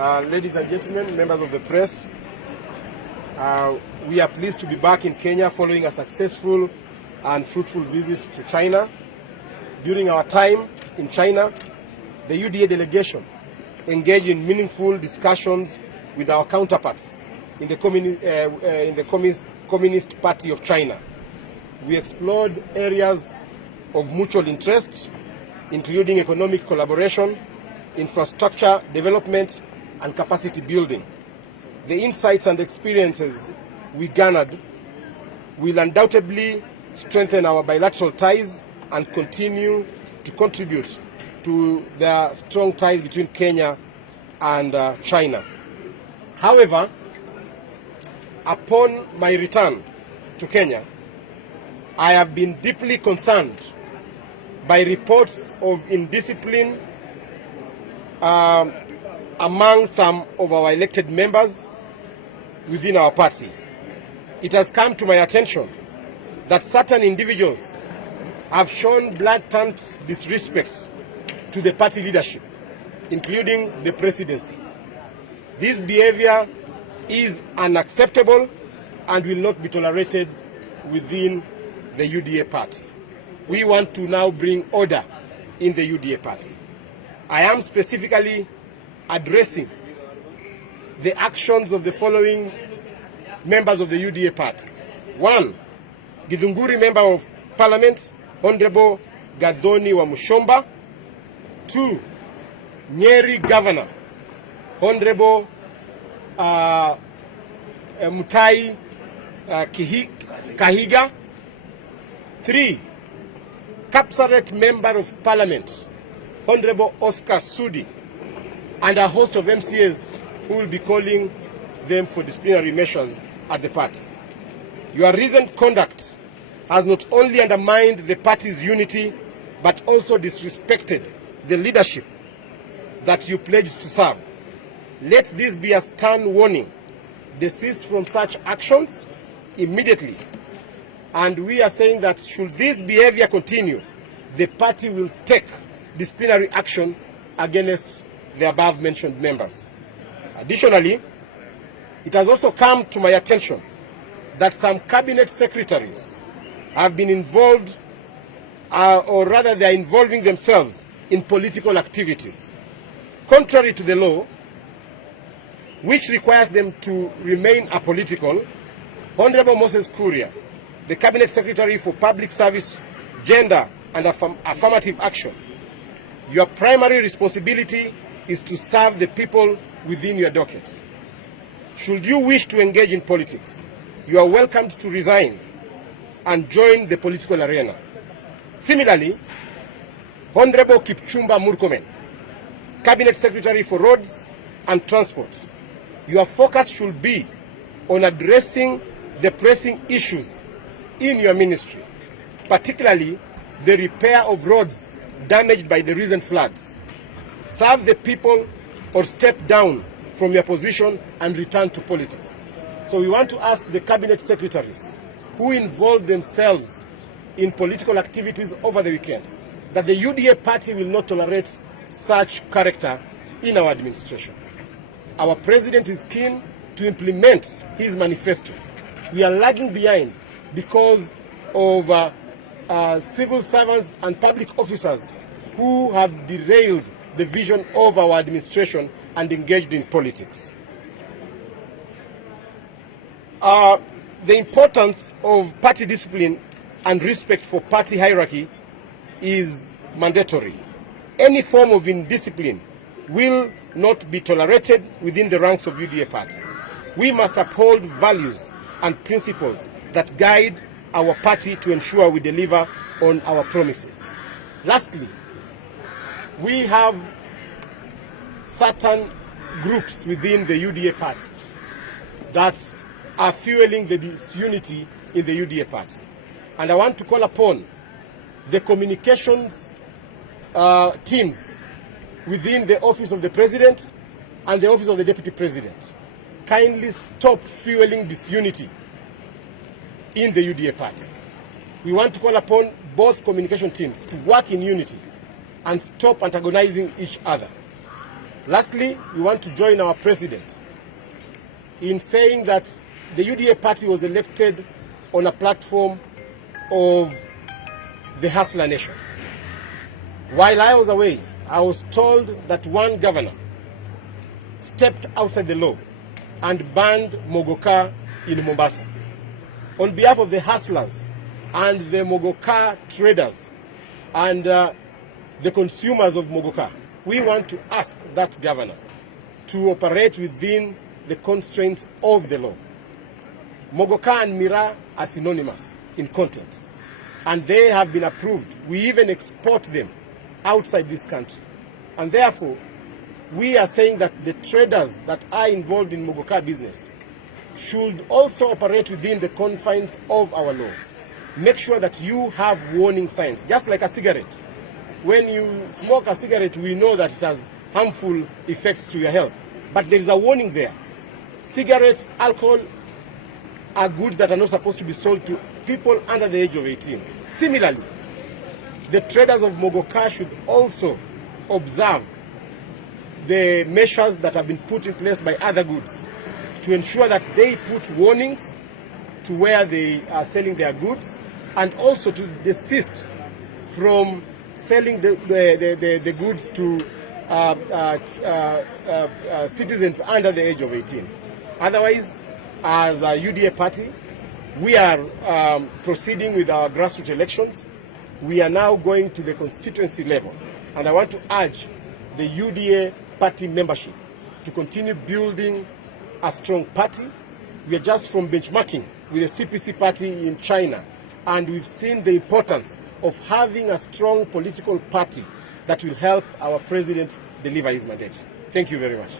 Ladies and gentlemen, members of the press, we are pleased to be back in Kenya following a successful and fruitful visit to China. During our time in China, the UDA delegation engaged in meaningful discussions with our counterparts in the Communist Party of China. We explored areas of mutual interest, including economic collaboration, infrastructure development, and capacity building. The insights and experiences we garnered will undoubtedly strengthen our bilateral ties and continue to contribute to the strong ties between Kenya and China. However, upon my return to Kenya, I have been deeply concerned by reports of indiscipline among some of our elected members within our party. It has come to my attention that certain individuals have shown blatant disrespect to the party leadership, including the presidency. This behavior is unacceptable and will not be tolerated within the UDA party. We want to now bring order in the UDA party. I am specifically addressing the actions of the following members of the UDA party. 1. Githunguri Member of Parliament, Honorable Gathoni wa Mushomba. 2. Nyeri Governor, Honorable Mutai Kahiga. 3. Kapsaret Member of Parliament, Honorable Oscar Sudi, and a host of MCAs who will be calling them for disciplinary measures at the party. Your recent conduct has not only undermined the party's unity, but also disrespected the leadership that you pledged to serve. Let this be a stern warning. Desist from such actions immediately. And we are saying that should this behavior continue, the party will take disciplinary action against the above-mentioned members. Additionally, it has also come to my attention that some cabinet secretaries have been involved, or rather they are involving themselves in political activities. Contrary to the law, which requires them to remain apolitical, Honorable Moses Kuria, the Cabinet Secretary for Public Service, Gender and Affirmative Action, your primary responsibility is to serve the people within your docket. Should you wish to engage in politics, you are welcomed to resign and join the political arena. Similarly, Honorable Kipchumba Murkomen, Cabinet Secretary for Roads and Transport, your focus should be on addressing the pressing issues in your ministry, particularly the repair of roads damaged by the recent floods. Serve the people or step down from your position and return to politics. So we want to ask the cabinet secretaries who involved themselves in political activities over the weekend that the UDA party will not tolerate such character in our administration. Our president is keen to implement his manifesto. We are lagging behind because of civil servants and public officers who have derailed the vision of our administration and engaged in politics. The importance of party discipline and respect for party hierarchy is mandatory. Any form of indiscipline will not be tolerated within the ranks of UDA party. We must uphold values and principles that guide our party to ensure we deliver on our promises. Lastly, we have certain groups within the UDA party that are fueling the disunity in the UDA party. And I want to call upon the communications teams within the office of the president and the office of the deputy president. Kindly stop fueling disunity in the UDA party. We want to call upon both communication teams to work in unity and stop antagonizing each other. Lastly, we want to join our president in saying that the UDA party was elected on a platform of the Hustler Nation. While I was away, I was told that one governor stepped outside the law and banned Mogoka in Mombasa. On behalf of the hustlers and the Mogoka traders and the consumers of Mogoka, we want to ask that governor to operate within the constraints of the law. Mogoka and Mira are synonymous in content, and they have been approved. We even export them outside this country. And therefore, we are saying that the traders that are involved in Mogoka business should also operate within the confines of our law. Make sure that you have warning signs, just like a cigarette. When you smoke a cigarette, we know that it has harmful effects to your health. But there is a warning there. Cigarettes, alcohol are goods that are not supposed to be sold to people under the age of 18. Similarly, the traders of Mogoka should also observe the measures that have been put in place by other goods to ensure that they put warnings to where they are selling their goods, and also to desist from selling the goods to citizens under the age of 18. Otherwise, as a UDA party, we are proceeding with our grassroots elections. We are now going to the constituency level, and I want to urge the UDA party membership to continue building a strong party. We are just from benchmarking with the CPC party in China, and we've seen the importance of having a strong political party that will help our president deliver his mandate. Thank you very much.